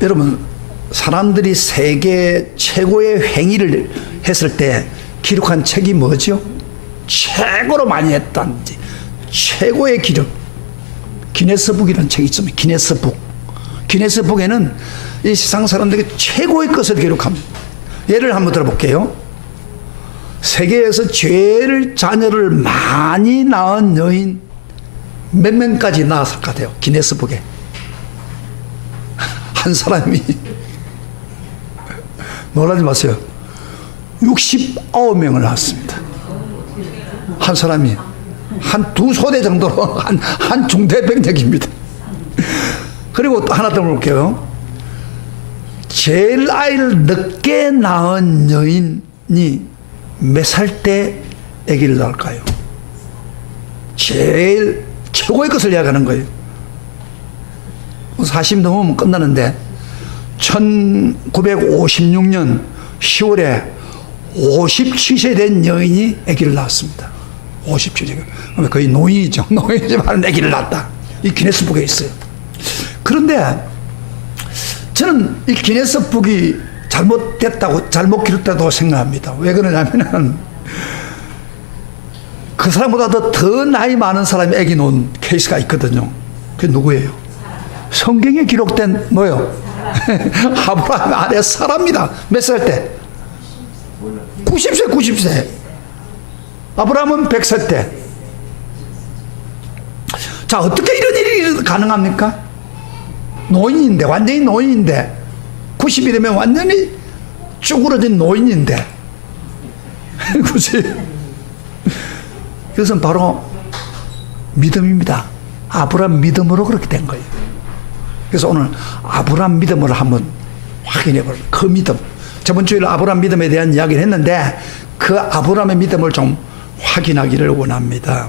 여러분, 사람들이 세계 최고의 행위를 했을 때 기록한 책이 뭐죠? 최고로 많이 했다는 최고의 기록, 기네스북이라는 책이 있습니다. 기네스북. 기네스북에는 이 세상 사람들이 최고의 것을 기록합니다. 예를 한번 들어볼게요. 세계에서 제일 자녀를 많이 낳은 여인 몇 명까지 낳았을 것 같아요? 기네스북에 한 사람이 놀라지 마세요. 69명을 낳았습니다. 한 사람이 한 두 소대 정도로 한 중대병력입니다. 그리고 또 하나 더 볼게요. 제일 아이를 늦게 낳은 여인이 몇 살 때 아기를 낳을까요? 제일 최고의 것을 이야기하는 거예요. 40 넘으면 끝나는데 1956년 10월에 57세 된 여인이 아기를 낳았습니다. 57세. 그러면 거의 노인이죠. 노인이지만 아기를 낳았다. 이 기네스북에 있어요. 그런데 저는 이 기네스북이 잘못됐다고, 잘못 기록됐다고 생각합니다. 왜 그러냐면은 그 사람보다 더 나이 많은 사람이 아기 놓은 케이스가 있거든요. 그게 누구예요? 성경에 기록된 뭐요? 아브라함 아내 사라입니다. 몇 살 때? 90세. 아브라함은 100살 때. 자, 어떻게 이런 일이 가능합니까? 노인인데, 완전히 노인인데, 90이 되면 완전히 쭈그러진 노인인데. 그치? 그것은 바로 믿음입니다. 아브라함 믿음으로 그렇게 된 거예요. 그래서 오늘 아브라함 믿음을 한번 확인해 보는 그 믿음. 저번 주에 아브라함 믿음에 대한 이야기를 했는데 그 아브라함의 믿음을 좀 확인하기를 원합니다.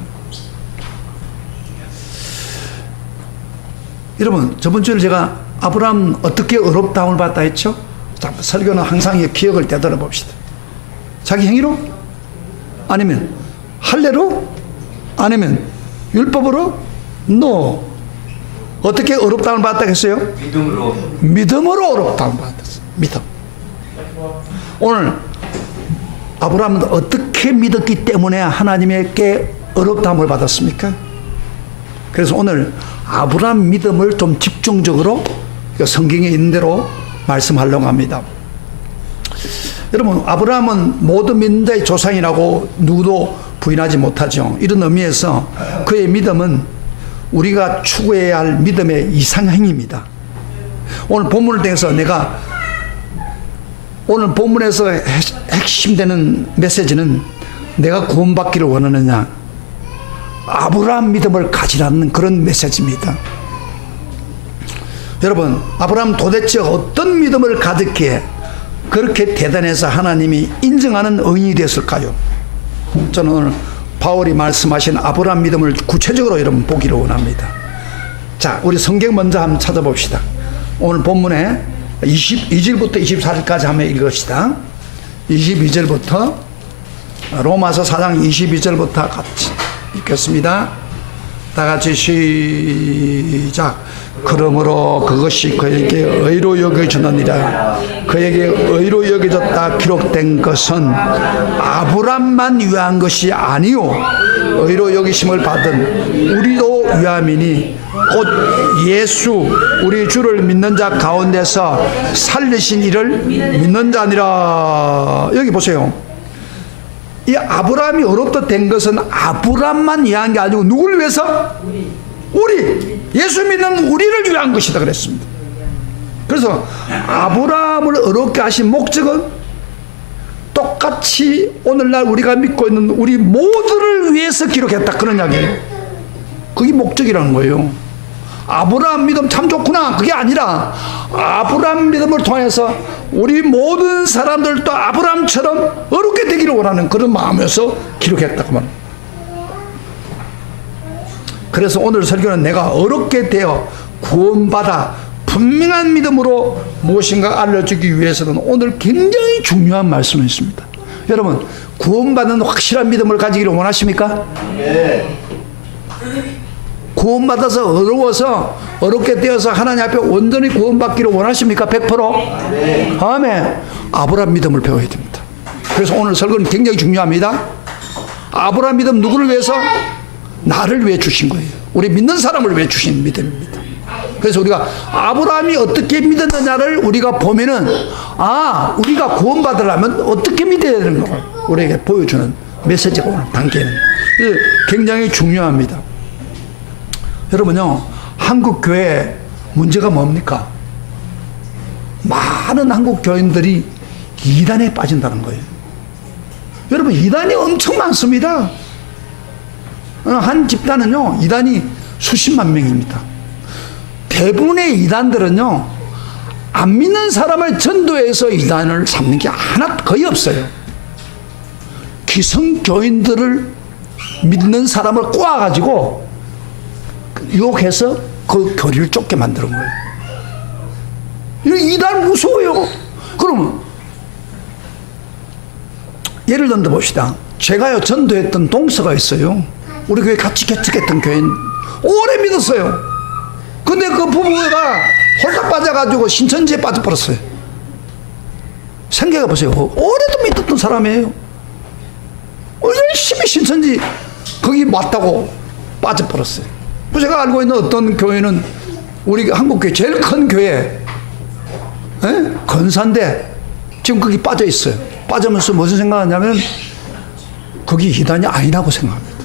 여러분, 저번 주에 제가 아브라함 어떻게 어렵다움을 받다 했죠? 자, 설교는 항상 이 기억을 되돌아 봅시다. 자기 행위로? 아니면 할례로? 아니면 율법으로? No. 어떻게 어렵다움을 받다 했어요? 믿음으로 어렵다움을 받았어요. 믿음. 오늘 아브라함은 어떻게 믿었기 때문에 하나님께 어렵다움을 받았습니까? 그래서 오늘 아브라함 믿음을 좀 집중적으로 성경에 있는 대로 말씀하려고 합니다. 여러분, 아브라함은 모든 믿는 자의 조상이라고 누구도 부인하지 못하죠. 이런 의미에서 그의 믿음은 우리가 추구해야 할 믿음의 이상행입니다. 오늘 본문을 통해서 내가 오늘 본문에서 핵심되는 메시지는 내가 구원받기를 원하느냐, 아브라함 믿음을 가지라는 그런 메시지입니다. 여러분, 아브라함 도대체 어떤 믿음을 가졌기에 그렇게 대단해서 하나님이 인정하는 의인이 됐을까요? 저는 오늘 바울이 말씀하신 아브라함 믿음을 구체적으로 여러분 보기를 원합니다. 자, 우리 성경 먼저 한번 찾아봅시다. 오늘 본문에 22절부터 24절까지 한번 읽읍시다. 22절부터 로마서 4장 22절부터 같이 읽겠습니다. 다 같이 시작. 그러므로 그것이 그에게 의로 여겨졌느니라. 그에게 의로 여겨졌다 기록된 것은 아브람만 위한 것이 아니요 의로 여기심을 받은 우리도 위함이니 곧 예수 우리 주를 믿는 자 가운데서 살리신 이를 믿는 자니라. 여기 보세요. 이 아브라함이 어렵다 된 것은 아브람만 위한 게 아니고 누구를 위해서? 우리 예수 믿는 우리를 위한 것이다 그랬습니다. 그래서 아브라함을 어렵게 하신 목적은 똑같이 오늘날 우리가 믿고 있는 우리 모두를 위해서 기록했다 그런 이야기예요. 그게 목적이라는 거예요. 아브라함 믿음 참 좋구나 그게 아니라 아브라함 믿음을 통해서 우리 모든 사람들도 아브라함처럼 어렵게 되기를 원하는 그런 마음에서 기록했다 그 말입니다. 그래서 오늘 설교는 내가 어렵게 되어 구원받아 분명한 믿음으로 무엇인가 알려주기 위해서는 오늘 굉장히 중요한 말씀이 있습니다. 여러분, 구원받는 확실한 믿음을 가지기를 원하십니까? 네. 구원받아서 어렵게 되어서 하나님 앞에 온전히 구원받기를 원하십니까? 100%? 네. 아멘. 아브라함 믿음을 배워야 됩니다. 그래서 오늘 설교는 굉장히 중요합니다. 아브라함 믿음 누구를 위해서? 나를 위해 주신 거예요. 우리 믿는 사람을 위해 주신 믿음입니다. 그래서 우리가 아브라함이 어떻게 믿었느냐를 우리가 보면은, 아, 우리가 구원받으려면 어떻게 믿어야 되는 걸 우리에게 보여주는 메시지가 오늘 담기는 굉장히 중요합니다. 여러분요, 한국 교회 문제가 뭡니까? 많은 한국 교인들이 이단에 빠진다는 거예요. 여러분, 이단이 엄청 많습니다. 한 집단은요, 이단이 수십만 명입니다. 대부분의 이단들은요, 안 믿는 사람을 전도해서 이단을 삼는 게 하나 거의 없어요. 기성교인들을 믿는 사람을 꼬아가지고 유혹해서 그 교리를 쫓게 만드는 거예요. 이단 무서워요. 그러면 예를 들어 봅시다. 제가요 전도했던 동서가 있어요. 우리 교회 같이 개척했던 교인 오래 믿었어요. 근데 그 부부가 홀딱 빠져가지고 신천지에 빠져버렸어요. 생각해 보세요. 오래도 믿었던 사람이에요. 열심히 신천지 거기 맞다고 빠져버렸어요. 제가 알고 있는 어떤 교회는 우리 한국교회 제일 큰 교회, 건사인데 지금 거기 빠져 있어요. 빠지면서 무슨 생각하냐면 거기 이단이 아니라고 생각합니다.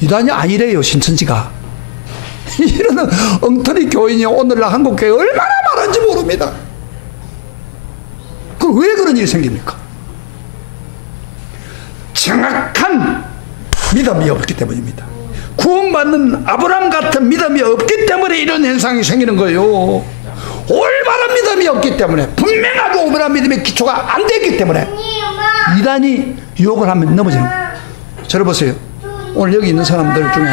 이단이 아니래요, 신천지가. 이런 엉터리 교인이 오늘날 한국교회에 얼마나 많은지 모릅니다. 그럼 왜 그런 일이 생깁니까? 정확한 믿음이 없기 때문입니다. 구원받는 아브라함 같은 믿음이 없기 때문에 이런 현상이 생기는 거예요. 올바른 믿음이 없기 때문에, 분명하게 올바른 믿음의 기초가 안 되기 때문에 이단이 유혹을 하면 넘어지는 거예요. 저를 보세요. 오늘 여기 있는 사람들 중에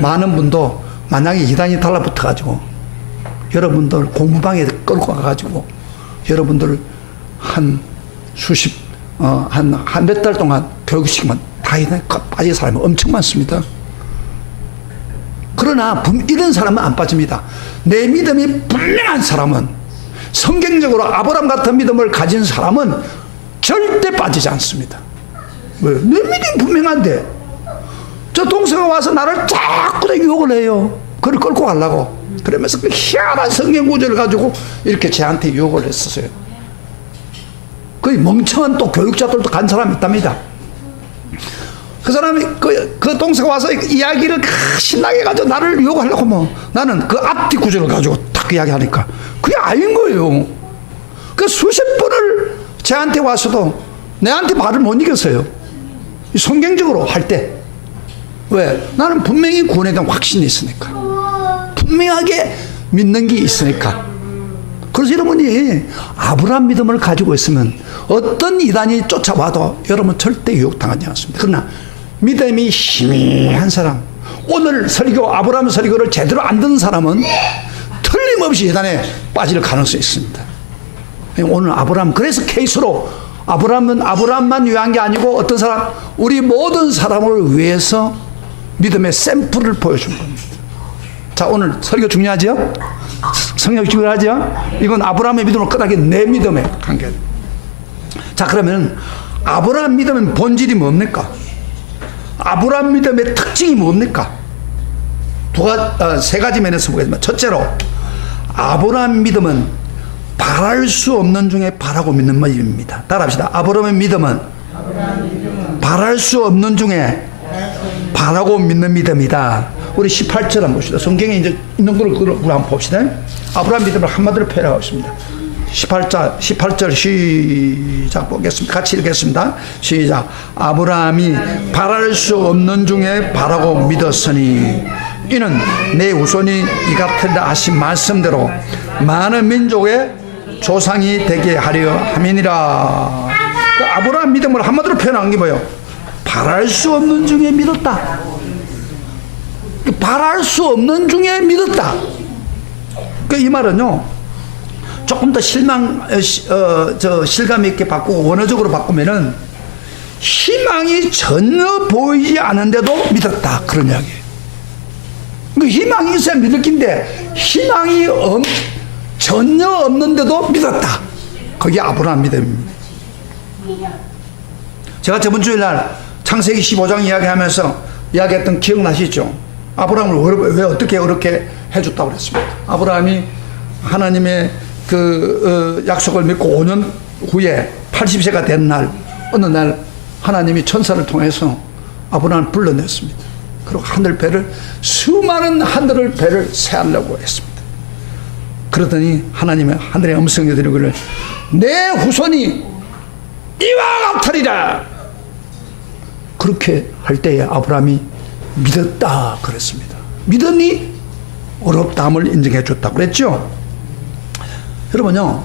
많은 분도 만약에 이단이 달라붙어가지고 여러분들 공부방에 끌고 가가지고 여러분들 한 몇 달 동안 교육시키면 다 이단에 빠진 사람이 엄청 많습니다. 그러나 이런 사람은 안 빠집니다. 내 믿음이 분명한 사람은, 성경적으로 아브라함 같은 믿음을 가진 사람은 절대 빠지지 않습니다. 왜? 내 믿음이 분명한데 저 동서가 와서 나를 자꾸 유혹을 해요. 그를 끌고 가려고. 그러면서 그 희한한 성경 구절을 가지고 이렇게 저한테 유혹을 했었어요. 거의 멍청한 또 교육자들도 간 사람이 있답니다. 그 사람이 그 동서가 와서 이야기를 신나게 가지고 나를 유혹하려고 뭐, 나는 그 앞뒤 구절을 가지고 딱 이야기하니까 그게 아닌 거예요. 그 수십 번을 저한테 와서도 내한테 말을 못 이겼어요. 성경적으로 할 때. 왜? 나는 분명히 구원에 대한 확신이 있으니까. 분명하게 믿는 게 있으니까. 그래서 여러분이 아브라함 믿음을 가지고 있으면 어떤 이단이 쫓아와도 여러분 절대 유혹당하지 않습니다. 그러나 믿음이 희미한 사람, 오늘 설교, 아브라함 설교를 제대로 안 듣는 사람은 틀림없이 이단에 빠질 가능성이 있습니다. 오늘 아브라함, 그래서 케이스로 아브라함은 아브라함만 위한 게 아니고 어떤 사람, 우리 모든 사람을 위해서 믿음의 샘플을 보여준 겁니다. 자, 오늘 설교 중요하죠? 성경 중요하죠? 이건 아브라함의 믿음을 끝나게 내 믿음의 관계. 자, 그러면 아브라함 믿음의 본질이 뭡니까? 아브라함 믿음의 특징이 뭡니까? 세 가지 면에서 보겠습니다. 첫째로, 아브라함 믿음은 바랄 수 없는 중에 바라고 믿는 믿음입니다. 따라합시다. 아브라함의 믿음은 바랄 수 없는 중에 바라고 믿는 믿음이다. 우리 18절 한번 봅시다. 성경에 이제 있는 걸 한번 봅시다. 아브라함 믿음을 한마디로 표현하고 있습니다. 18절 시작 보겠습니다. 같이 읽겠습니다. 시작. 아브라함이 바랄 수 없는 중에 바라고 믿었으니 이는 내 후손이 이 같으리라 하신 말씀대로 많은 민족의 조상이 되게 하려 함이니라. 그 아브라함 믿음을 한마디로 표현한 게 뭐예요? 바랄 수 없는 중에 믿었다. 바랄 수 없는 중에 믿었다. 그 이 말은요, 조금 더 실감 있게 바꾸고 원어적으로 바꾸면은 희망이 전혀 보이지 않은데도 믿었다, 그런 이야기예요. 그 희망이 있어야 믿을 긴데 희망이 전혀 없는데도 믿었다. 그게 아브라함 믿음입니다. 제가 저번 주일날 창세기 15장 이야기하면서 이야기했던 기억나시죠? 아브라함을 왜 어떻게 그렇게 해줬다고 그랬습니까? 아브라함이 하나님의 약속을 믿고 5년 후에 80세가 된 날 어느 날 하나님이 천사를 통해서 아브라함을 불러냈습니다. 그리고 수많은 하늘을 배를 세하려고 했습니다. 그러더니 하나님의 하늘의 음성이 들리기를 내 후손이 이와 같으리라. 그렇게 할 때에 아브라함이 믿었다 그랬습니다. 믿었니 어렵다함을 인정해 줬다고 그랬죠. 여러분요,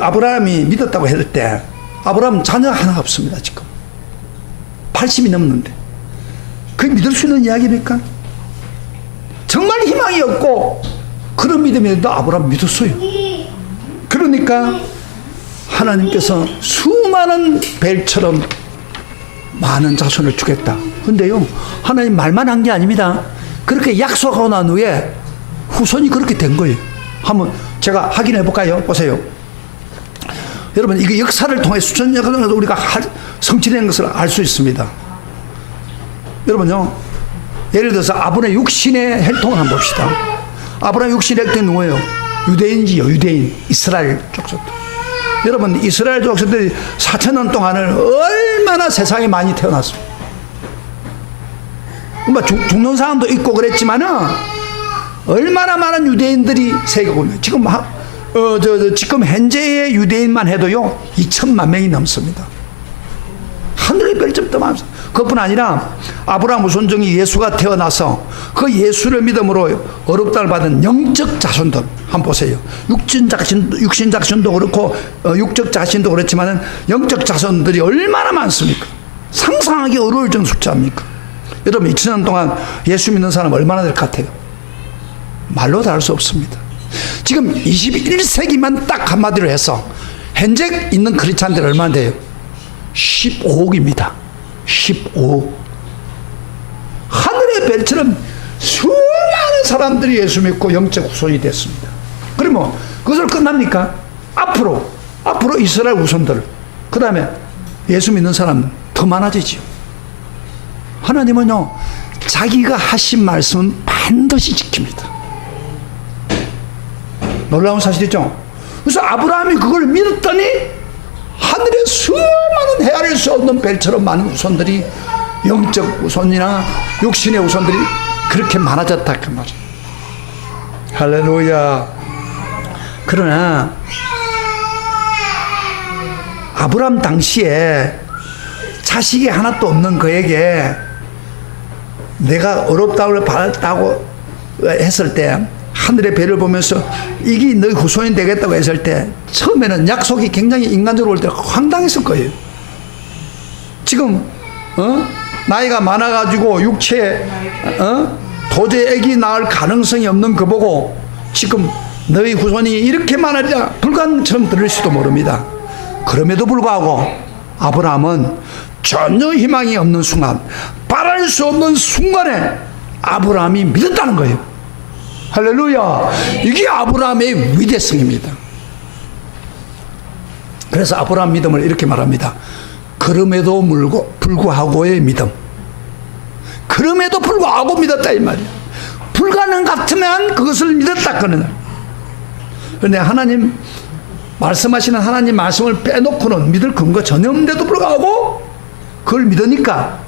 아브라함이 믿었다고 할 때 아브라함 자녀 하나 없습니다. 지금 80이 넘는데 그게 믿을 수 있는 이야기입니까? 정말 희망이 없고 그런 믿음에도 아브라함 믿었어요. 그러니까 하나님께서 수많은 벨처럼 많은 자손을 주겠다. 근데요, 하나님 말만 한 게 아닙니다. 그렇게 약속하고 난 후에 후손이 그렇게 된 거예요. 한번 제가 확인해 볼까요? 보세요. 여러분, 이게 역사를 통해 수천 년 동안 우리가 성취된 것을 알 수 있습니다. 여러분요, 예를 들어서 아브라함의 육신의 혈통을 한번 봅시다. 아브라함의 육신의 혈통이 누구예요? 유대인이지요. 유대인, 이스라엘 족속. 여러분, 이스라엘 족속들이 4,000년 동안을 얼마나 세상에 많이 태어났습니다. 뭐 죽는 사람도 있고 그랬지만은 얼마나 많은 유대인들이 세계고 지금 지금 현재의 유대인만 해도요 2천만 명이 넘습니다. 하늘의 별점도 많습니다. 그것뿐 아니라 아브라함 후손중에 예수가 태어나서 그 예수를 믿음으로 어렵다를 받은 영적 자손들 한번 보세요. 육신 자손도 그렇고 육적 자손도 그렇지만은 영적 자손들이 얼마나 많습니까? 상상하기 어려울 정도 숫자입니까? 여러분, 2000년 동안 예수 믿는 사람 얼마나 될 것 같아요? 말로 다 할 수 없습니다. 지금 21세기만 딱 한마디로 해서 현재 있는 크리스찬들 얼마나 돼요? 15억입니다. 15억. 하늘의 별처럼 수많은 사람들이 예수 믿고 영적 후손이 됐습니다. 그러면 그것을 끝납니까? 앞으로 이스라엘 후손들, 그 다음에 예수 믿는 사람은 더 많아지죠. 하나님은요, 자기가 하신 말씀은 반드시 지킵니다. 놀라운 사실이죠. 그래서 아브라함이 그걸 믿었더니 하늘의 수많은 헤아릴 수 없는 별처럼 많은 후손들이, 영적 후손이나 육신의 후손들이 그렇게 많아졌다 그 말이에요. 할렐루야. 그러나 아브라함 당시에 자식이 하나도 없는 그에게 내가 어렵다고 받았다고 했을 때, 하늘의 별을 보면서 이게 너희 후손이 되겠다고 했을 때 처음에는 약속이 굉장히 인간적으로 올 때 황당했을 거예요. 지금 나이가 많아가지고 육체에 도저히 아기 낳을 가능성이 없는 그 보고 지금 너희 후손이 이렇게 많으리라 불가능처럼 들릴 수도 모릅니다. 그럼에도 불구하고 아브라함은 전혀 희망이 없는 순간, 바랄 수 없는 순간에 아브라함이 믿었다는 거예요. 할렐루야. 이게 아브라함의 위대성입니다. 그래서 아브라함 믿음을 이렇게 말합니다. 그럼에도 불구하고의 믿음. 그럼에도 불구하고 믿었다 이 말이에요. 불가능 같으면 그것을 믿었다 그러는. 그런데 하나님 말씀하시는 하나님 말씀을 빼놓고는 믿을 근거 전혀 없는데도 불구하고 그걸 믿으니까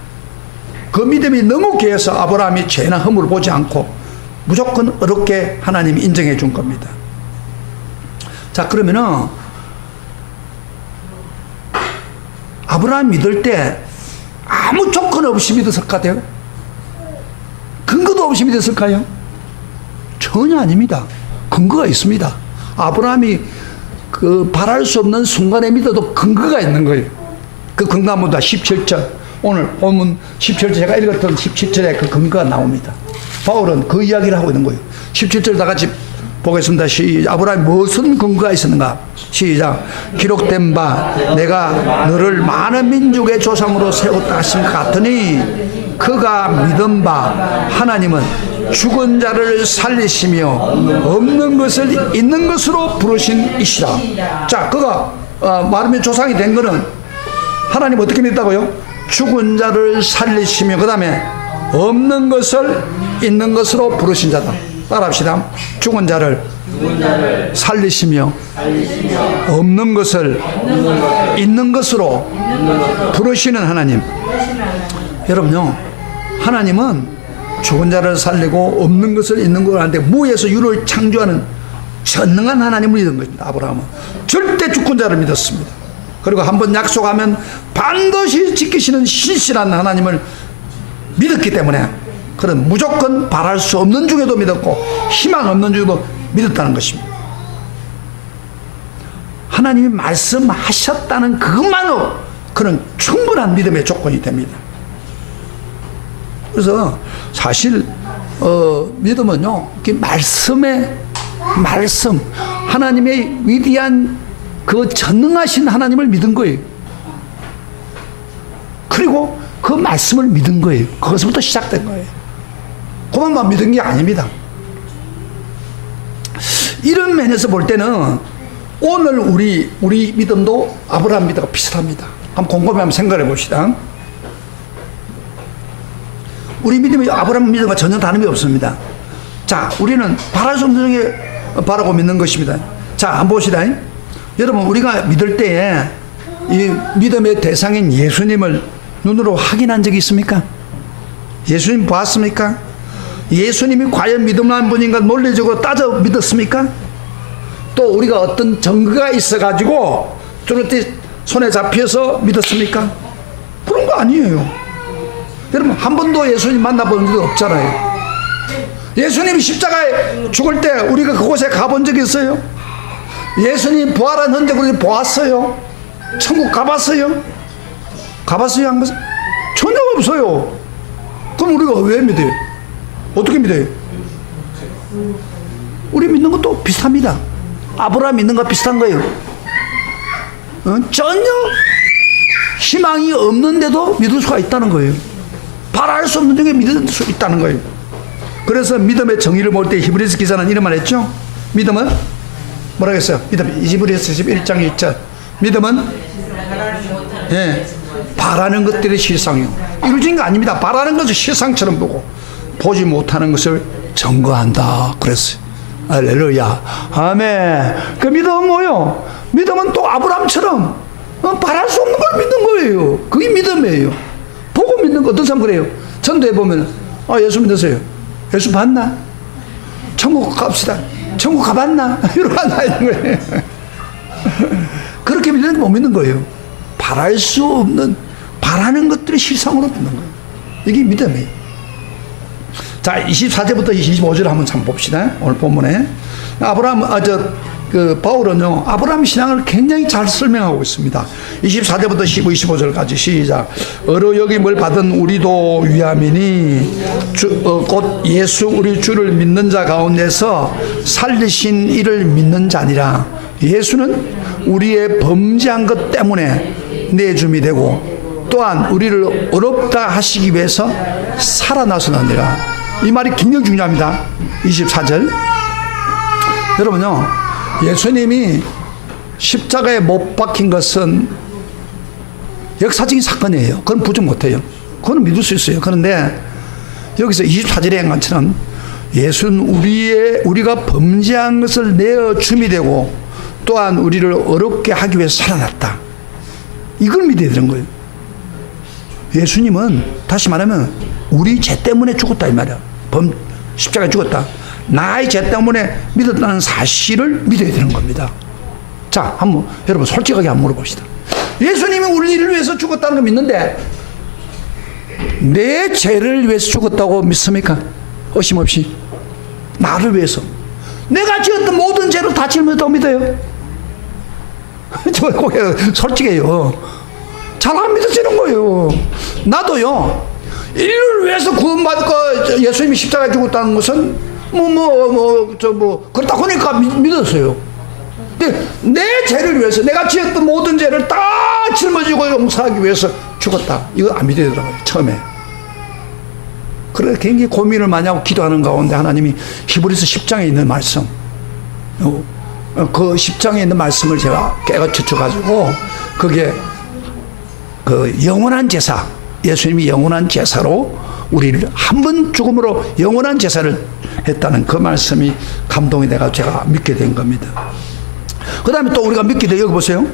그 믿음이 너무 귀해서 아브라함이 죄나 허물을 보지 않고 무조건 어렵게 하나님이 인정해 준 겁니다. 자, 그러면은 아브라함 믿을 때 아무 조건 없이 믿었을까요? 근거도 없이 믿었을까요? 전혀 아닙니다. 근거가 있습니다. 아브라함이 바랄 수 없는 순간에 믿어도 근거가 있는 거예요. 그 근거 한번 더 17절, 오늘 본문 17절 제가 읽었던 17절에 그 근거가 나옵니다. 바울은 그 이야기를 하고 있는 거예요. 17절 다 같이 보겠습니다. 아브라함이 무슨 근거가 있었는가? 시작. 기록된 바 내가 너를 많은 민족의 조상으로 세웠다 하신 것 같으니 그가 믿은 바 하나님은 죽은 자를 살리시며 없는 것을 있는 것으로 부르신 이시라. 자, 그가 말하면 조상이 된 거는 하나님 어떻게 믿었다고요? 죽은 자를 살리시며 그 다음에 없는 것을 있는 것으로 부르신 자다. 따라합시다. 죽은 자를 살리시며 없는 것을 있는 것으로 부르시는 하나님. 여러분요, 하나님은 죽은 자를 살리고 없는 것을 있는 걸 하는데 무에서 유를 창조하는 전능한 하나님을 믿은 것입니다. 아브라함은 절대 죽은 자를 믿었습니다. 그리고 한번 약속하면 반드시 지키시는 신실한 하나님을 믿었기 때문에 그런 무조건 바랄 수 없는 중에도 믿었고 희망 없는 중에도 믿었다는 것입니다. 하나님이 말씀하셨다는 그것만으로 그런 충분한 믿음의 조건이 됩니다. 그래서 사실 믿음은요, 말씀의 말씀, 하나님의 위대한 그 전능하신 하나님을 믿은 거예요. 그리고 그 말씀을 믿은 거예요. 그것부터 시작된 거예요. 그것만 믿은 게 아닙니다. 이런 면에서 볼 때는 오늘 우리 믿음도 아브라함 믿음과 비슷합니다. 한번 곰곰이 한번 생각해 봅시다. 우리 믿음이 아브라함 믿음과 전혀 다름이 없습니다. 자, 우리는 바랄 수 없는 중에 바라고 믿는 것입니다. 자, 한번 봅시다. 여러분, 우리가 믿을 때에 이 믿음의 대상인 예수님을 눈으로 확인한 적이 있습니까? 예수님 보았습니까? 예수님이 과연 믿음난 분인가 논리적으로 따져 믿었습니까? 또 우리가 어떤 증거가 있어가지고 뚜렷이 손에 잡혀서 믿었습니까? 그런 거 아니에요. 여러분, 한 번도 예수님 만나본 적이 없잖아요. 예수님이 십자가에 죽을 때 우리가 그곳에 가본 적이 있어요? 예수님 부활한 흔적을 우리 보았어요? 천국 가봤어요? 가봤어요? 한 것은? 전혀 없어요. 그럼 우리가 왜 믿어요? 어떻게 믿어요? 우리 믿는 것도 비슷합니다. 아브라함 믿는 거 비슷한 거예요. 전혀 희망이 없는데도 믿을 수가 있다는 거예요. 바랄 수 없는 중에 믿을 수 있다는 거예요. 그래서 믿음의 정의를 볼 때 히브리서 기사는 이런 말 했죠. 믿음은 뭐라고 했어요? 믿음, 히브리서 11장 1절. 믿음은 바라는 것들의 실상이요. 이루어진 거 아닙니다. 바라는 것을 실상처럼 보고 보지 못하는 것을 증거한다. 그랬어요. 할렐루야. 아멘. 그 믿음은 뭐요? 믿음은 또 아브라함처럼 바랄 수 없는 걸 믿는 거예요. 그게 믿음이에요. 보고 믿는 거. 어떤 사람 그래요? 전도해 보면 예수 믿으세요. 예수 봤나? 천국 갑시다. 천국 가봤나? 이러고 한다 거예요. 그렇게 믿는 거 못 믿는 거예요. 바랄 수 없는 바라는 것들이 실상으로 믿는 거예요. 이게 믿음이에요. 자, 24절부터 25절 한번 참 봅시다. 오늘 본문에 바울은요, 아브라함 신앙을 굉장히 잘 설명하고 있습니다. 24절부터 25절까지 시작. 어로 여김을 받은 우리도 위함이니 곧 예수 우리 주를 믿는 자 가운데서 살리신 이를 믿는 자니라. 예수는 우리의 범죄한 것 때문에 내줌이 되고 또한 우리를 어렵다 하시기 위해서 살아나서느니라. 이 말이 굉장히 중요합니다. 24절. 여러분요, 예수님이 십자가에 못 박힌 것은 역사적인 사건이에요. 그건 부정 못해요. 그건 믿을 수 있어요. 그런데 여기서 24절에 한 것처럼 예수는 우리가 범죄한 것을 내어 줌이 되고 또한 우리를 어렵게 하기 위해서 살아났다. 이걸 믿어야 되는 거예요. 예수님은 다시 말하면 우리 죄 때문에 죽었다 이 말이야. 십자가에 죽었다. 나의 죄 때문에 믿었다는 사실을 믿어야 되는 겁니다. 자, 한번 여러분 솔직하게 한번 물어봅시다. 예수님이 우리를 위해서 죽었다는 거 믿는데 내 죄를 위해서 죽었다고 믿습니까? 의심 없이. 나를 위해서. 내가 지었던 모든 죄를 다 짊어졌다고 믿어요? 저 고개 솔직해요. 잘 안 믿어지는 거예요. 나도요, 인류를 위해서 구원받고 예수님이 십자가에 죽었다는 것은 그렇다 보니까 믿었어요. 근데 내 죄를 위해서, 내가 지었던 모든 죄를 다 짊어지고 용서하기 위해서 죽었다. 이거 안 믿어야 되더라고요, 처음에. 그래 굉장히 고민을 많이 하고 기도하는 가운데 하나님이 히브리서 10장에 있는 말씀, 그 10장에 있는 말씀을 제가 깨우쳐 가지고 그게 그 영원한 제사, 예수님이 영원한 제사로 우리를 한 번 죽음으로 영원한 제사를 했다는 그 말씀이 감동이 돼가 제가 믿게 된 겁니다. 그 다음에 또 우리가 믿게 돼. 여기 보세요.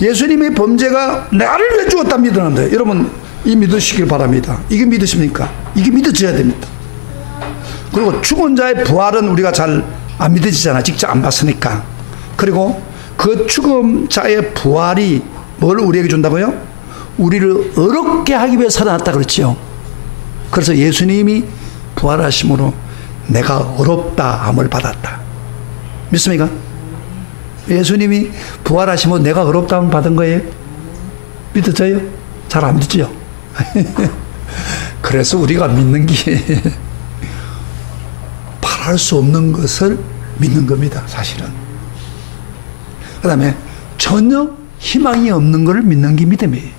예수님의 범죄가 나를 왜 죽었다 믿었는데, 여러분 이 믿으시길 바랍니다. 이게 믿으십니까? 이게 믿어져야 됩니다. 그리고 죽은 자의 부활은 우리가 잘 안 믿어지잖아. 직접 안 봤으니까. 그리고 그 죽은 자의 부활이 뭘 우리에게 준다고요? 우리를 어렵게 하기 위해 살아났다 그랬지요. 그래서 예수님이 부활하심으로 내가 어렵다함을 받았다. 믿습니까? 예수님이 부활하심으로 내가 어렵다함을 받은 거예요? 믿어져요? 잘 안 믿어져요. 그래서 우리가 믿는 게 바랄 수 없는 것을 믿는 겁니다. 사실은. 그 다음에 전혀 희망이 없는 것을 믿는 게 믿음이에요.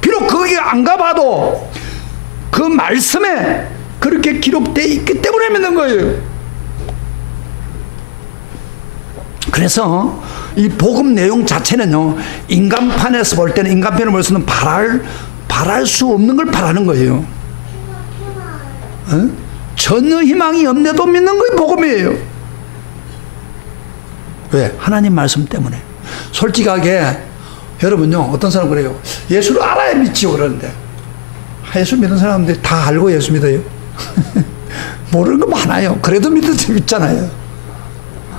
비록 거기 안 가봐도 그 말씀에 그렇게 기록되어 있기 때문에 믿는 거예요. 그래서 이 복음 내용 자체는요, 인간판에서 볼 때는, 인간편을 볼 때는 바랄 수 없는 걸 바라는 거예요. 전혀 희망이 없는데도 믿는 거이 복음이에요. 왜? 하나님 말씀 때문에. 솔직하게 여러분요, 어떤 사람 그래요. 예수를 알아야 믿지요 그러는데, 예수 믿는 사람들이 다 알고 예수 믿어요? 모르는 거 많아요. 그래도 믿잖아요.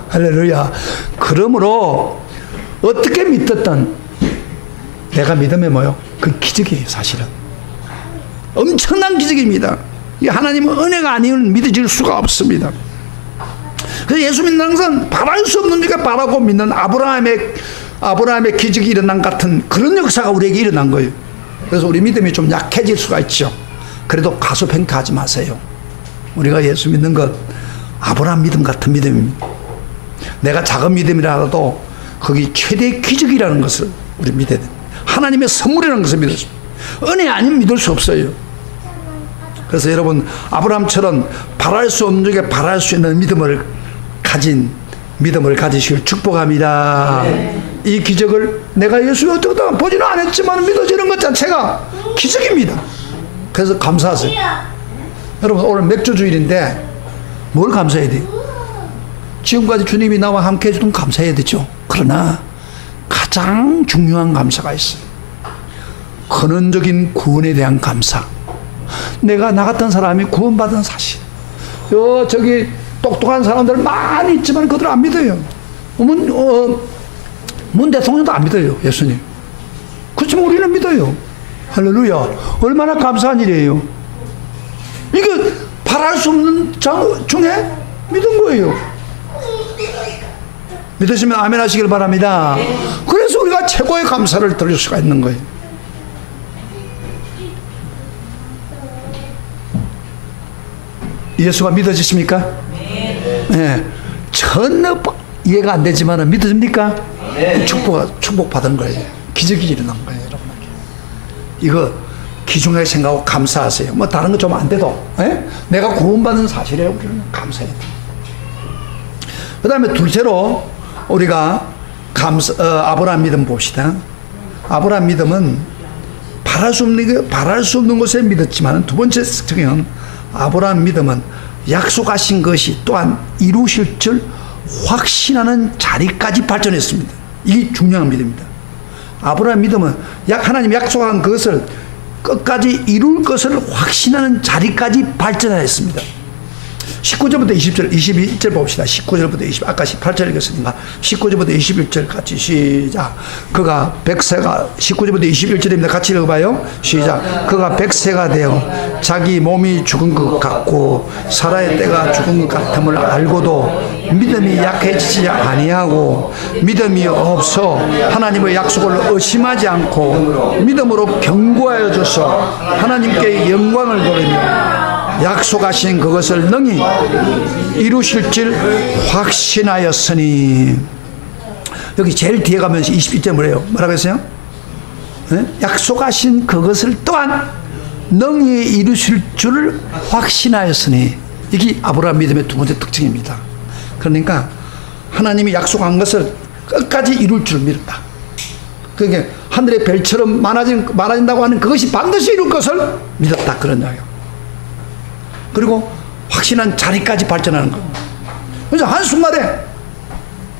할렐루야. 그러므로 어떻게 믿었던 내가 믿음에 뭐요? 그 기적이에요. 사실은 엄청난 기적입니다. 이 하나님은 은혜가 아니면 믿어질 수가 없습니다. 그래서 예수 믿는 것은 바랄 수 없는 우리가 바라고 믿는 아브라함의 기적이 일어난 같은 그런 역사가 우리에게 일어난 거예요. 그래서 우리 믿음이 좀 약해질 수가 있죠. 그래도 가소평가하지 마세요. 우리가 예수 믿는 것 아브라함 믿음 같은 믿음입니다. 내가 작은 믿음이라 하더라도 거기 최대의 기적이라는 것을 우리 믿어야 됩니다. 하나님의 선물이라는 것을 믿어야 됩니다. 은혜 아니면 믿을 수 없어요. 그래서 여러분 아브라함처럼 바랄 수 없는 중에 바랄 수 있는 믿음을 가지시길 축복합니다. 이 기적을 내가 예수를 어떻게 보지는 않았지만 믿어지는 것 자체가 기적입니다. 그래서 감사하세요. 여러분 오늘 맥주 주일인데 뭘 감사해야 돼요? 지금까지 주님이 나와 함께 해주던 감사해야 되죠. 그러나 가장 중요한 감사가 있어요. 근원적인 구원에 대한 감사. 내가 나 같은 사람이 구원받은 사실. 저기 똑똑한 사람들 많이 있지만 그들 안 믿어요. 문 대통령도 안 믿어요. 예수님. 그렇지만 우리는 믿어요. 할렐루야. 얼마나 감사한 일이에요. 이게 바랄 수 없는 중에 믿은 거예요. 믿으시면 아멘 하시길 바랍니다. 그래서 우리가 최고의 감사를 드릴 수가 있는 거예요. 예수가 믿어지십니까? 네. 전혀 이해가 안 되지만 믿어집니까? 네. 축복받은 거예요. 기적이 일어난 거예요, 여러분에게. 이거 귀중하게 생각하고 감사하세요. 뭐 다른 거 좀 안 돼도 내가 구원받은 사실에 우리는 감사해야 돼요. 그 다음에 둘째로 우리가 아브라함 믿음 봅시다. 아브라함 믿음은 바랄 수 없는 것에 믿었지만, 두 번째 특징은 아브라함 믿음은 약속하신 것이 또한 이루실 줄 확신하는 자리까지 발전했습니다. 이게 중요한 믿음입니다. 아브라함 믿음은 하나님 약속한 것을 끝까지 이룰 것을 확신하는 자리까지 발전하였습니다. 19절부터 20절, 21절 봅시다. 19절부터 20, 아까 18절 읽었으니까 19절부터 21절 같이 시작. 그가 100세가, 19절부터 21절입니다. 같이 읽어봐요. 시작. 그가 100세가 되어 자기 몸이 죽은 것 같고 사라의 때가 죽은 것 같음을 알고도 믿음이 약해지지 아니하고 믿음이 없어 하나님의 약속을 의심하지 않고 믿음으로 견고하여 줘서 하나님께 영광을 돌리며 약속하신 그것을 능히 이루실 줄 확신하였으니. 여기 제일 뒤에 가면서 21절 뭐래요? 뭐라고 했어요? 네? 약속하신 그것을 또한 능히 이루실 줄을 확신하였으니, 이게 아브라함 믿음의 두 번째 특징입니다. 그러니까 하나님이 약속한 것을 끝까지 이룰 줄 믿었다. 그게 하늘의 별처럼 많아진다고 하는 그것이 반드시 이룰 것을 믿었다, 그런 이야기예요. 그리고 확신한 자리까지 발전하는 겁니다. 그래서 한순간에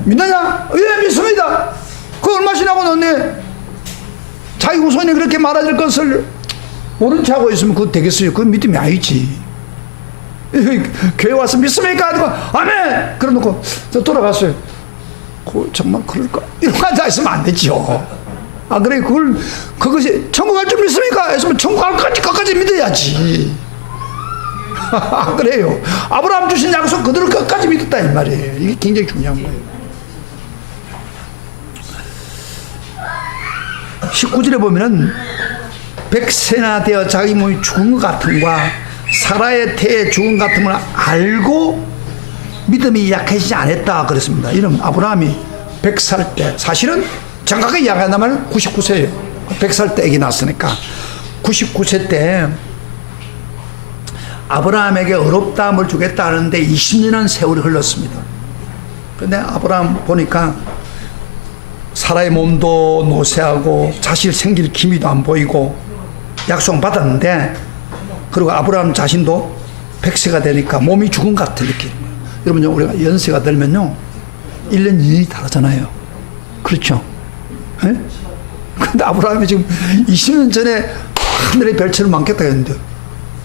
믿느냐? 예, 믿습니다. 그 얼마 지나고 너네 자기 후손이 그렇게 많아질 것을 모른 체 하고 있으면 그거 되겠어요? 그건 믿음이 아니지. 교회 와서 믿습니까? 아멘! 그래 놓고 저 돌아갔어요. 정말 그럴까? 이러고 앉아있으면 안 되죠. 아, 그래, 그것이 천국 갈 줄 믿습니까? 했으면 천국 갈 끝까지 믿어야지. 그래요. 아브라함 주신 약속 그대로 끝까지 믿었다, 이 말이에요. 이게 굉장히 중요한 거예요. 19절에 보면은, 백세나 되어 자기 몸이 죽은 것 같음과 사라의 태에 죽은 것 같음을 알고 믿음이 약해지지 않았다 그랬습니다. 이런 아브라함이 100살 때, 사실은 정확하게 이야기한다면 99세예요. 100살 때 애기 낳았으니까 99세 때 아브라함에게 어렵다함을 주겠다 하는데 20년은 세월이 흘렀습니다. 그런데 아브라함 보니까 사라의 몸도 노쇠하고 자식 생길 기미도 안 보이고 약속 받았는데, 그리고 아브라함 자신도 100세가 되니까 몸이 죽은 것 같은 느낌. 여러분, 우리가 연세가 들면요 1년 2년이 다르잖아요. 그렇죠? 예? 근데 아브라함이 지금 20년 전에 하늘의 별처럼 많겠다 했는데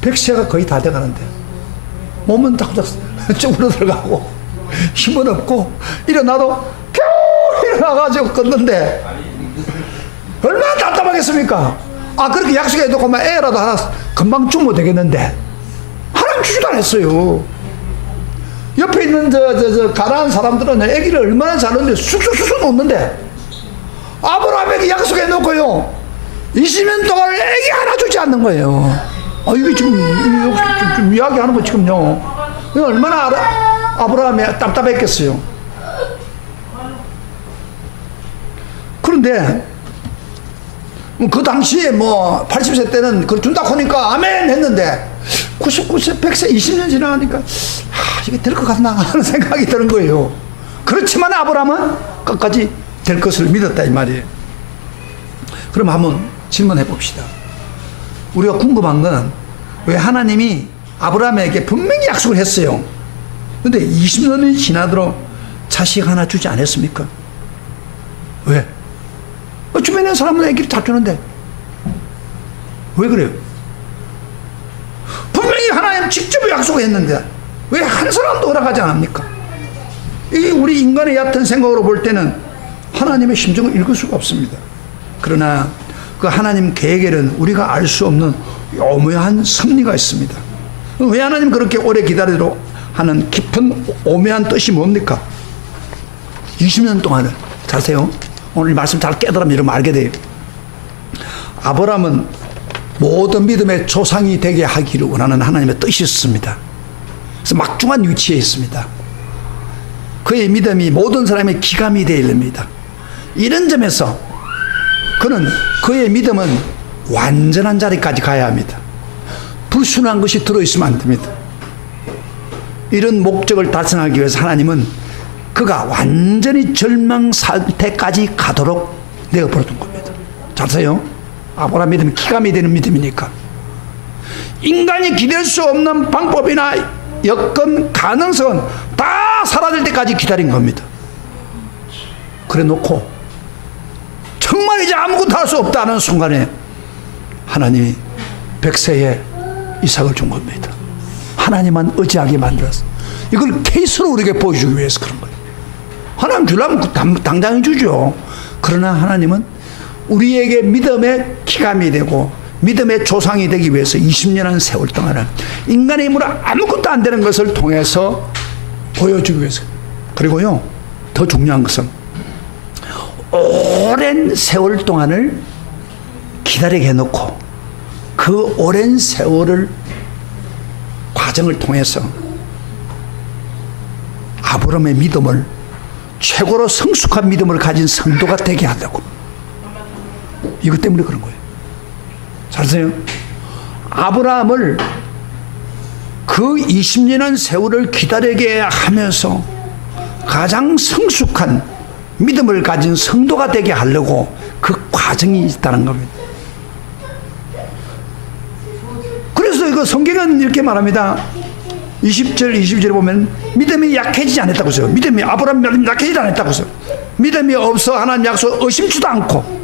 100세가 거의 다 돼가는데 몸은 다 쪽으로 들어가고 힘은 없고 일어나도 겨우 일어나가지고 걷는데 얼마나 답답하겠습니까? 아, 그렇게 약속해도 애라도 하나 금방 주면 되겠는데 하나님 주지도 않았어요. 옆에 있는 가난한 사람들은 애기를 얼마나 잘하는데 쑥쑥쑥 놓는데 아브라함에게 약속해 놓고요 20년 동안 애기 하나 주지 않는 거예요. 아, 이게 지금 좀 이야기하는 거 지금요, 얼마나 아브라함이 답답했겠어요. 그런데 그 당시에 80세 때는 그걸 준다 하니까 아멘 했는데 99세, 100세, 20년 지나가니까 이게 될 것 같나 하는 생각이 드는 거예요. 그렇지만 아브라함은 끝까지 될 것을 믿었다, 이 말이에요. 그럼 한번 질문해 봅시다. 우리가 궁금한 건 왜 하나님이 아브라함에게 분명히 약속을 했어요. 그런데 20년이 지나도록 자식 하나 주지 않았습니까? 왜? 주변에 사람은 애기를 다 주는데 왜 그래요? 분명히 하나님 직접 약속을 했는데 왜 한 사람도 허락하지 않습니까? 이 우리 인간의 얕은 생각으로 볼 때는 하나님의 심정을 읽을 수가 없습니다. 그러나 그 하나님 계획에는 우리가 알 수 없는 오묘한 섭리가 있습니다. 왜 하나님 그렇게 오래 기다리도록 하는 깊은 오묘한 뜻이 뭡니까? 20년 동안을 자세요. 오늘 말씀 잘 깨달으면 이러면 알게 돼요. 아브라함은 모든 믿음의 조상이 되게 하기를 원하는 하나님의 뜻이 있습니다. 그래서 막중한 위치에 있습니다. 그의 믿음이 모든 사람의 기감이 되어야 됩니다. 이런 점에서 그의 믿음은 완전한 자리까지 가야 합니다. 불순한 것이 들어있으면 안 됩니다. 이런 목적을 달성하기 위해서 하나님은 그가 완전히 절망 상태까지 가도록 내어버려둔 겁니다. 잘 보세요. 아브라함 믿음이 기감이 되는 믿음이니까 인간이 기댈 수 없는 방법이나 여건 가능성은 다 사라질 때까지 기다린 겁니다. 그래 놓고 정말 이제 아무것도 할 수 없다는 순간에 하나님이 100세에 이삭을 준 겁니다. 하나님만 의지하게 만들었어. 이걸 케이스로 우리에게 보여주기 위해서 그런 거예요. 하나님 주려면 당장히 주죠. 그러나 하나님은 우리에게 믿음의 기감이 되고 믿음의 조상이 되기 위해서 20년의 세월 동안은 인간의 힘으로 아무것도 안 되는 것을 통해서 보여주기 위해서. 그리고요, 더 중요한 것은 오랜 세월 동안을 기다리게 해놓고 그 오랜 세월을 과정을 통해서 아브라함의 믿음을 최고로 성숙한 믿음을 가진 성도가 되게 하려고. 이것 때문에 그런 거예요. 잘 보세요. 아브라함을 그 20년의 세월을 기다리게 하면서 가장 성숙한 믿음을 가진 성도가 되게 하려고 그 과정이 있다는 겁니다. 그래서 이거 성경은 이렇게 말합니다. 20절, 21절에 보면 믿음이 약해지지 않았다고 했어요. 아브라함 믿음이 약해지지 않았다고 했어요. 믿음이 없어 하나님 약속 의심치도 않고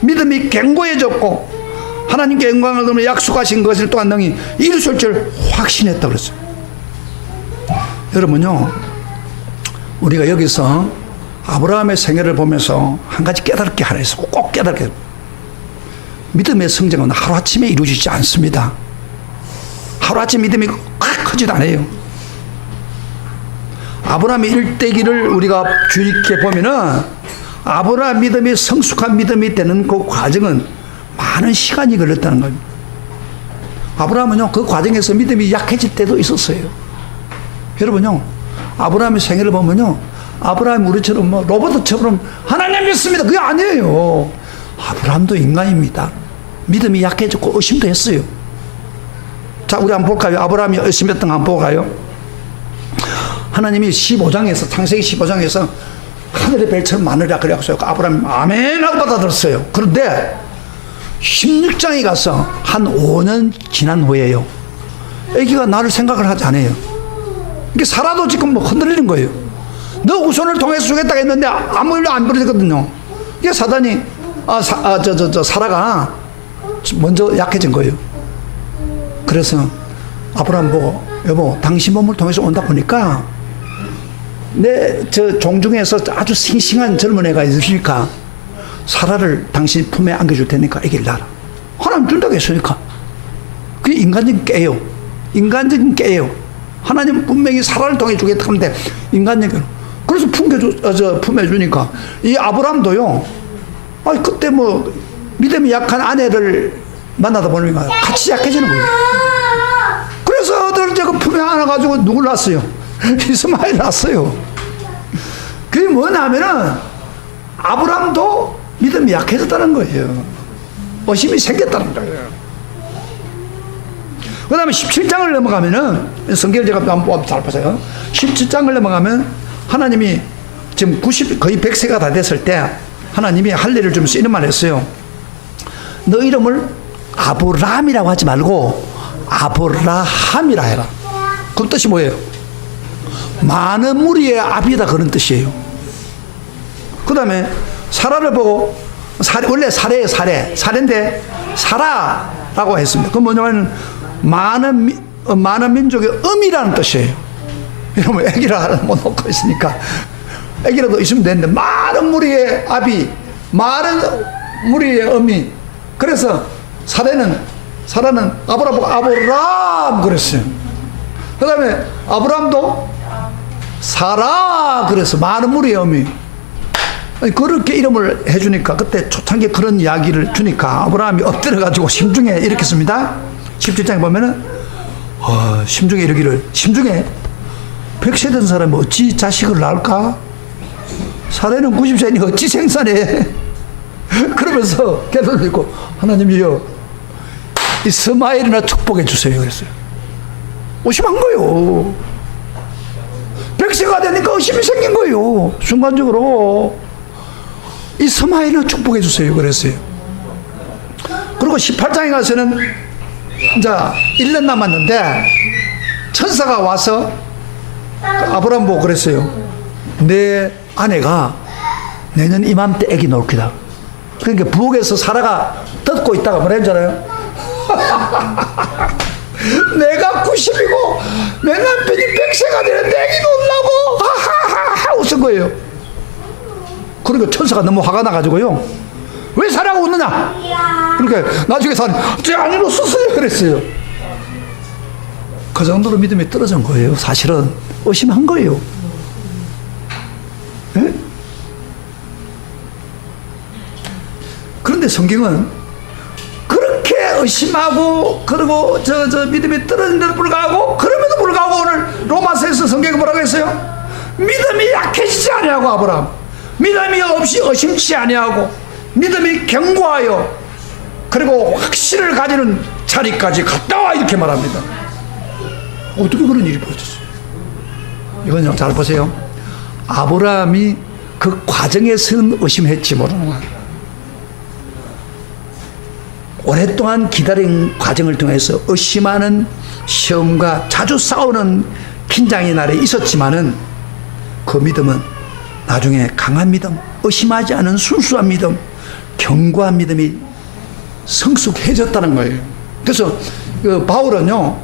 믿음이 견고해졌고 하나님께 영광을 돌며 약속하신 것을 또한 능히 이루실 줄 확신했다고 그랬어요. 여러분요, 우리가 여기서 아브라함의 생애를 보면서 한 가지 깨달을 게 하나 있어. 꼭 깨달게. 믿음의 성장은 하루아침에 이루어지지 않습니다. 하루아침 믿음이 확 크지도 않아요. 아브라함의 일대기를 우리가 주의 깊게 보면은 아브라함 믿음이 성숙한 믿음이 되는 그 과정은 많은 시간이 걸렸다는 겁니다. 아브라함은요, 그 과정에서 믿음이 약해질 때도 있었어요. 여러분요, 아브라함의 생애를 보면요, 아브라함이 우리처럼 뭐 로봇처럼 하나님 믿습니다, 그게 아니에요. 아브라함도 인간입니다. 믿음이 약해졌고 의심도 했어요. 자, 우리 한번 볼까요? 아브라함이 의심했던 거 한번 볼까요? 하나님이 15장에서 창세기 15장에서 하늘의 별처럼 많으라 그래서 아브라함이 아멘 하고 받아들었어요. 그런데 16장에 가서 한 5년 지난 후에요, 애기가 나를 생각을 하지 않아요. 이게 사라도 지금 뭐 흔들리는 거예요. 너 우선을 통해서 주겠다고 했는데 아무 일도 안 벌어졌거든요. 이게 사단이 사라가 먼저 약해진 거예요. 그래서 아브라함 보고, 여보, 당신 몸을 통해서 온다 보니까 내 종 중에서 아주 싱싱한 젊은 애가 있으니까 사라를 당신 품에 안겨줄 테니까 애기를 낳아라. 하나님 준다고 했으니까. 그게 인간적인 깨요. 인간적인 깨요. 하나님 분명히 사라를 통해 주겠다 하는데 인간적인. 그래서 품에 주니까 이 아브라함도요, 그때 뭐 믿음이 약한 아내를 만나다 보니까 같이 약해지는 거예요. 그래서 그 품에 안아가지고 누굴 낳았어요? 이스마엘 낳았어요. 그게 뭐냐면은 아브라함도 믿음이 약해졌다는 거예요. 의심이 생겼다는 거예요. 그 다음에 17장을 넘어가면은, 성경을 제가 한번 잘 보세요. 17장을 넘어가면 하나님이 지금 거의 100세가 다 됐을 때 하나님이 할 일을 좀 쓰는 말 했어요. 너 이름을 아브라함이라고 하지 말고 아브라함이라 해라. 그 뜻이 뭐예요? 많은 무리의 아비다, 그런 뜻이에요. 그 다음에 사라를 보고, 원래 사례예요. 사례인데 사라라고 했습니다. 그 뭐냐면 많은 민족의 음이라는 뜻이에요. 여러분, 애기를 못 놓고 있으니까 애기라도 있으면 되는데 많은 무리의 아비, 많은 무리의 음이. 그래서 사라는 아브라함 그랬어요. 그 다음에 아브라함도 사라 그래서 많은 무리의 어미. 그렇게 이름을 해주니까, 그때 초창기에 그런 이야기를 주니까 아브라함이 엎드려가지고 심중에 이렇게 씁니다. 17장에 보면은 심중에 이르기를, 심중에 100세 된 사람이 어찌 자식을 낳을까? 사례는 90세니 어찌 생산해? 그러면서 깨를 들고, 하나님이여 이스마엘이나 축복해 주세요 그랬어요. 의심한 거예요. 100세가 되니까 의심이 생긴 거예요. 순간적으로 이스마엘이나 축복해 주세요 그랬어요. 그리고 18장에 가서는 이제 1년 남았는데 천사가 와서 아브라함 보고 그랬어요. 내 아내가 내년 이맘때 아기 낳을 거다. 그러니까 부엌에서 사라가 듣고 있다가 뭐라 했잖아요. 내가 90이고 내 남편이 100세가 되는데 애기 낳으려고 하하하 웃은 거예요. 그러니까 천사가 너무 화가 나가지고요, 왜 사라가 웃느냐? 그러니까 나중에 사라 제 아내로 썼어요 그랬어요. 그 정도로 믿음이 떨어진 거예요. 사실은 의심한 거예요. 네? 그런데 성경은 그렇게 의심하고, 그리고 믿음이 떨어진데도 불구하고, 그럼에도 불구하고 오늘 로마서에서 성경이 뭐라고 했어요? 믿음이 약해지지 아니하고 아브라함, 믿음이 없이 의심치 아니하고, 믿음이 견고하여, 그리고 확신을 가지는 자리까지 갔다 와 이렇게 말합니다. 어떻게 그런 일이 벌어졌어요? 이건 잘 보세요. 아브라함이 그 과정에서는 의심했지 모르는 거야. 오랫동안 기다린 과정을 통해서 의심하는 시험과 자주 싸우는 긴장의 날에 있었지만은 그 믿음은 나중에 강한 믿음, 의심하지 않은 순수한 믿음, 견고한 믿음이 성숙해졌다는 거예요. 그래서 그 바울은요,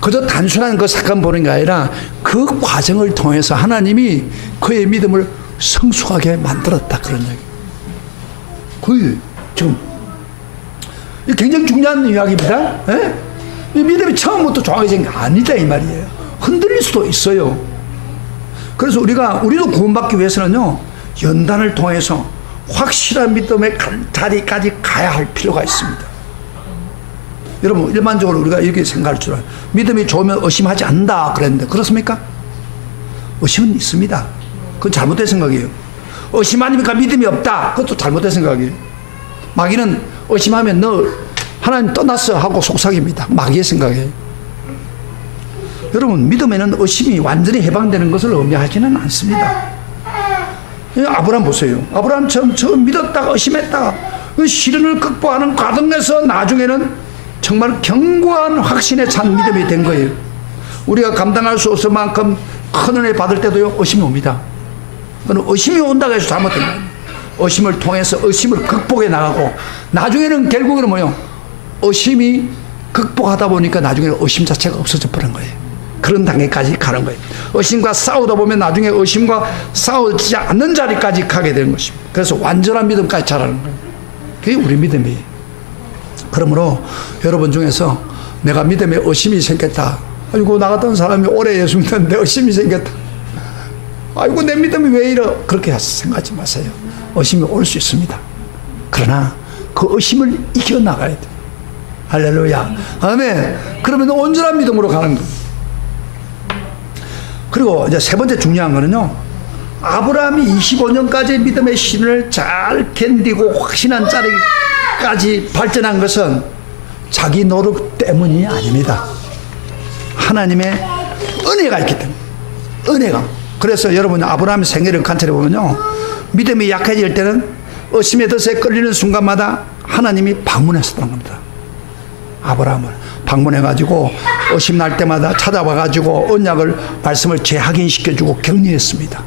그저 단순한 그 사건 보는 게 아니라 그 과정을 통해서 하나님이 그의 믿음을 성숙하게 만들었다, 그런 얘기. 거의 지금 굉장히 중요한 이야기입니다. 예? 이 믿음이 처음부터 정확해진 게 아니다 이 말이에요. 흔들릴 수도 있어요. 그래서 우리도 구원받기 위해서는요, 연단을 통해서 확실한 믿음의 자리까지 가야 할 필요가 있습니다. 여러분, 일반적으로 우리가 이렇게 생각할 줄 알아요. 믿음이 좋으면 의심하지 않는다 그랬는데 그렇습니까? 의심은 있습니다. 그건 잘못된 생각이에요. 의심 아닙니까? 믿음이 없다. 그것도 잘못된 생각이에요. 마귀는 의심하면 너 하나님 떠났어 하고 속삭입니다. 마귀의 생각이에요. 여러분, 믿음에는 의심이 완전히 해방되는 것을 의미하지는 않습니다. 아브라함 보세요. 아브라함 처음 믿었다가 의심했다가 그 시련을 극복하는 과정에서 나중에는 정말 견고한 확신에 찬 믿음이 된 거예요. 우리가 감당할 수 없을 만큼 큰 은혜 받을 때도요, 의심이 옵니다. 그건 의심이 온다고 해서 잘못된 거예요. 의심을 통해서 의심을 극복해 나가고 나중에는 결국에는 뭐예요? 의심이 극복하다 보니까 나중에는 의심 자체가 없어져 버린 거예요. 그런 단계까지 가는 거예요. 의심과 싸우다 보면 나중에 의심과 싸우지 않는 자리까지 가게 되는 것입니다. 그래서 완전한 믿음까지 자라는 거예요. 그게 우리 믿음이에요. 그러므로 여러분 중에서 내가 믿음에 의심이 생겼다. 아이고, 나 같은 사람이 오래 예수 믿었는데 의심이 생겼다. 아이고, 내 믿음이 왜 이래. 그렇게 생각하지 마세요. 의심이 올 수 있습니다. 그러나 그 의심을 이겨나가야 돼요. 할렐루야. 아멘. 그러면 온전한 믿음으로 가는 거예요. 그리고 이제 세 번째 중요한 거는요, 아브라함이 25년까지 믿음의 신을 잘 견디고 확신한 자리까지 발전한 것은 자기 노력 때문이 아닙니다. 하나님의 은혜가 있기 때문에. 은혜가. 그래서 여러분, 아브라함의 생애를 관찰해 보면요, 믿음이 약해질 때는 의심의 덫에 끌리는 순간마다 하나님이 방문했었던 겁니다. 아브라함을 방문해가지고 의심날 때마다 찾아와가지고 언약을, 말씀을 재확인시켜주고 격려했습니다.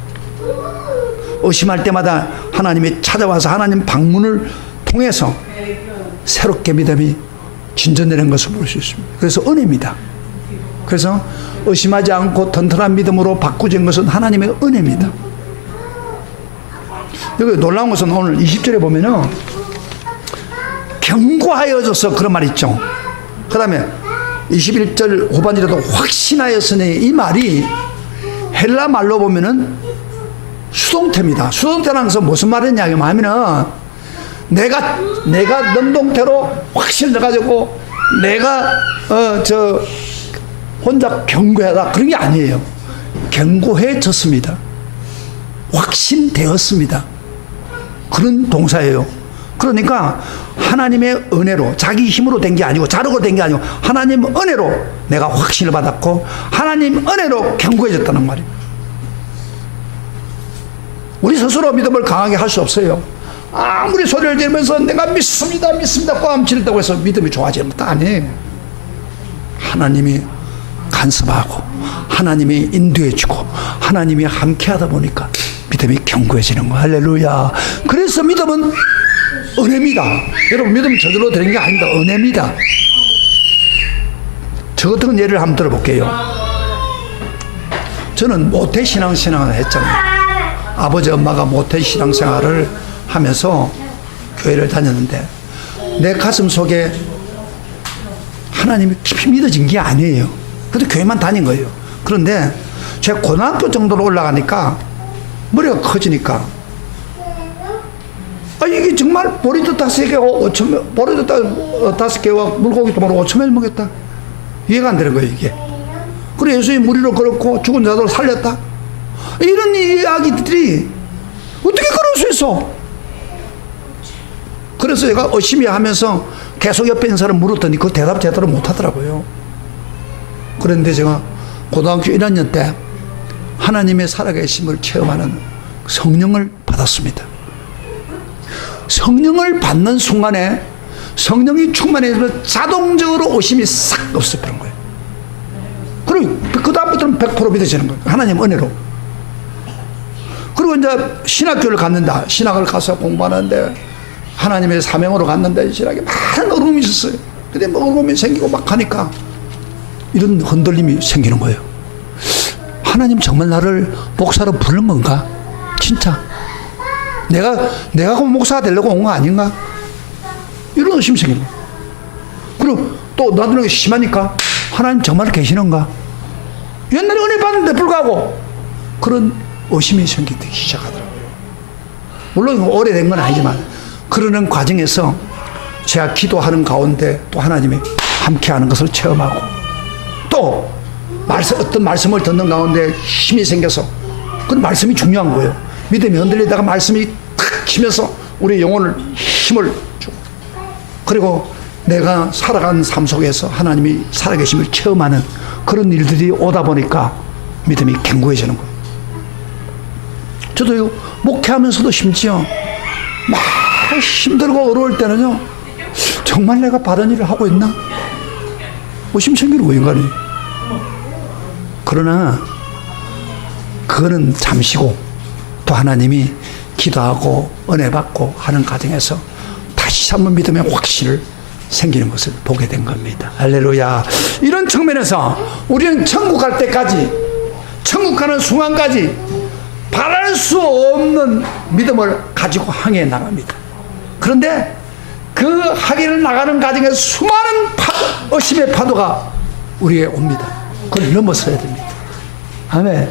의심할 때마다 하나님이 찾아와서 하나님 방문을 통해서 새롭게 믿음이 진전되는 것을 볼 수 있습니다. 그래서 은혜입니다. 그래서 의심하지 않고 튼튼한 믿음으로 바꾸진 것은 하나님의 은혜입니다. 여기 놀라운 것은 오늘 20절에 보면은 견고하여져서 그런 말 있죠. 그 다음에 21절 후반절에도 확신하였으니, 이 말이 헬라 말로 보면은 수동태입니다. 수동태라는 것은 무슨 말이냐 하면은 내가 능동태로 확신을 가지고 내가 혼자 견고하다 그런 게 아니에요. 견고해졌습니다. 확신되었습니다. 그런 동사예요. 그러니까 하나님의 은혜로, 자기 힘으로 된 게 아니고 자력으로 된 게 아니고 하나님 은혜로 내가 확신을 받았고 하나님 은혜로 견고해졌다는 말이에요. 우리 스스로 믿음을 강하게 할 수 없어요. 아무리 소리를 지르면서 내가 믿습니다 꽝치렸다고 해서 믿음이 좋아지는 것도 아니에요. 하나님이 간섭하고 하나님이 인도해주고 하나님이 함께하다 보니까 믿음이 견고해지는 거. 할렐루야. 그래서 믿음은 은혜입니다. 여러분, 믿음은 저절로 되는 게 아닙니다. 은혜입니다. 저 같은 예를 한번 들어볼게요. 저는 모태 신앙생활을 했잖아요. 아버지 엄마가 모태 신앙생활을 하면서 교회를 다녔는데 내 가슴 속에 하나님이 깊이 믿어진 게 아니에요. 그래도 교회만 다닌 거예요. 그런데 제가 고등학교 정도로 올라가니까 머리가 커지니까 이게 정말 보리도 5개와 5천, 보리도 5개와 물고기 도 5천을 먹였다. 이해가 안 되는 거예요, 이게. 그래, 예수님 무리로 걸었고 죽은 자들 살렸다. 이런 이야기들이 어떻게 그럴 수 있어? 그래서 제가 의심히 하면서 계속 옆에 있는 사람 물었더니 그 대답 제대로 못하더라고요. 그런데 제가 고등학교 1학년 때 하나님의 살아계심을 체험하는 성령을 받았습니다. 성령을 받는 순간에 성령이 충만해서 자동적으로 오심이 싹 없어버린 거예요. 그리고 그 다음부터는 100% 믿어지는 거예요. 하나님 은혜로. 그리고 이제 신학교를 갔는다. 신학을 가서 공부하는데 하나님의 사명으로 갔는데 신학에 많은 어려움이 있었어요. 근데 뭐 어려움이 생기고 막 하니까 이런 흔들림이 생기는 거예요. 하나님 정말 나를 목사로 부른 건가? 진짜 내가 그 목사가 되려고 온 거 아닌가? 이런 의심이 생기는 거예요. 그리고 또 나도 심하니까 하나님 정말 계시는가? 옛날에 은혜 받는데 불구하고 그런 의심이 생기기 시작하더라고요. 물론 오래된 건 아니지만 그러는 과정에서 제가 기도하는 가운데 또 하나님이 함께하는 것을 체험하고 또 어떤 말씀을 듣는 가운데 힘이 생겨서 그 말씀이 중요한 거예요. 믿음이 흔들리다가 말씀이 탁 치면서 우리 영혼을 힘을 주고 그리고 내가 살아가는 삶 속에서 하나님이 살아계심을 체험하는 그런 일들이 오다 보니까 믿음이 견고해지는 거예요. 저도 목회하면서도 심지어 막 힘들고 어려울 때는요, 정말 내가 바른 일을 하고 있나? 의심 생기는 거예요, 인간이. 그러나 그거는 잠시고 또 하나님이 기도하고 은혜 받고 하는 과정에서 다시 한번 믿음의 확신을 생기는 것을 보게 된 겁니다. 할렐루야. 이런 측면에서 우리는 천국 갈 때까지, 천국 가는 순간까지 바랄 수 없는 믿음을 가지고 항해 나갑니다. 그런데 그 항해를 나가는 과정에서 수많은 의심의 파도가 우리에게 옵니다. 그걸 넘어서야 됩니다. 아멘.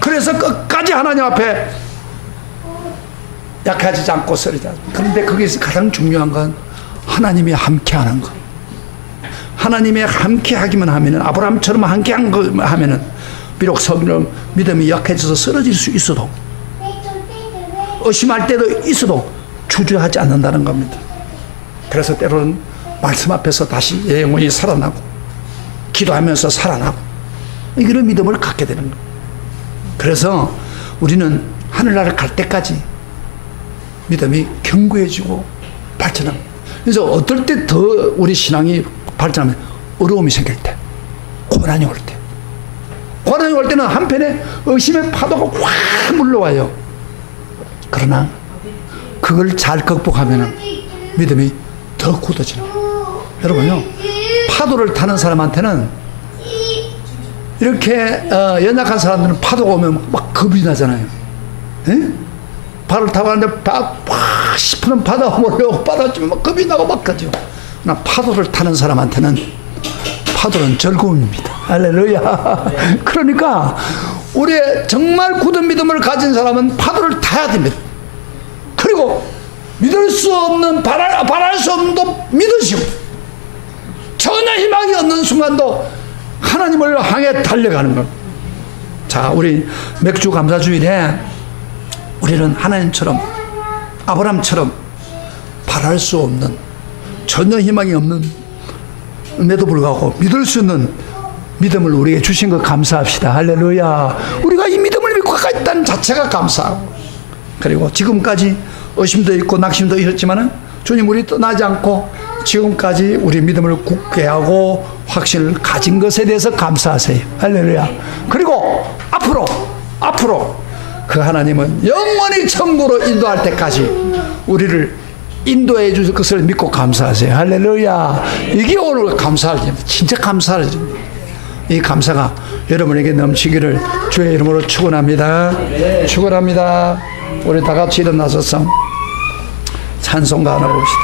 그래서 끝까지 하나님 앞에 약해지지 않고 쓰러지지 않습니다. 그런데 거기서 가장 중요한 건 하나님이 함께하는 것. 하나님이 함께하기만 하면은, 아브라함처럼 함께한 거 하면은 비록 성령 믿음이 약해져서 쓰러질 수 있어도, 의심할 때도 있어도 주저하지 않는다는 겁니다. 그래서 때로는 말씀 앞에서 다시 내 영혼이 살아나고 기도하면서 살아나고 이런 믿음을 갖게 되는 거예요. 그래서 우리는 하늘나라를 갈 때까지 믿음이 견고해지고 발전합니다. 그래서 어떨 때 더 우리 신앙이 발전하면, 어려움이 생길 때, 고난이 올 때, 고난이 올 때는 한편에 의심의 파도가 확 물러와요. 그러나 그걸 잘 극복하면 믿음이 더 굳어지는 거예요. 여러분요, 파도를 타는 사람한테는 이렇게 연약한 사람들은 파도가 오면 막 겁이 나잖아요. 에? 발을 타고 가는데 팍 싶은 바다 오려고 받아주면 막 겁이 나고 막 가죠. 그러나 파도를 타는 사람한테는 파도는 즐거움입니다. 할렐루야. 그러니까 우리의 정말 굳은 믿음을 가진 사람은 파도를 타야 됩니다. 그리고 믿을 수 없는, 바랄 수 없는 도 믿으시고, 전혀 희망이 없는 순간도 하나님을 향해 달려가는 것. 자, 우리 맥주 감사주일에 우리는 하나님처럼, 아브라함처럼 바랄 수 없는, 전혀 희망이 없는 에도 불구하고 믿을 수 있는 믿음을 우리에게 주신 것 감사합시다. 할렐루야. 우리가 이 믿음을 믿고 가까이 있다는 자체가 감사하고, 그리고 지금까지 의심도 있고 낙심도 있었지만은 주님 우리 떠나지 않고 지금까지 우리 믿음을 굳게 하고 확신을 가진 것에 대해서 감사하세요. 할렐루야. 그리고 앞으로 그 하나님은 영원히 천국으로 인도할 때까지 우리를 인도해 주실 것을 믿고 감사하세요. 할렐루야. 이게 오늘 감사할 일입니다. 진짜 감사할 일입니다. 이 감사가 여러분에게 넘치기를 주의 이름으로 축원합니다. 축원합니다. 우리 다 같이 일어나서서 찬송가 하나 봅시다.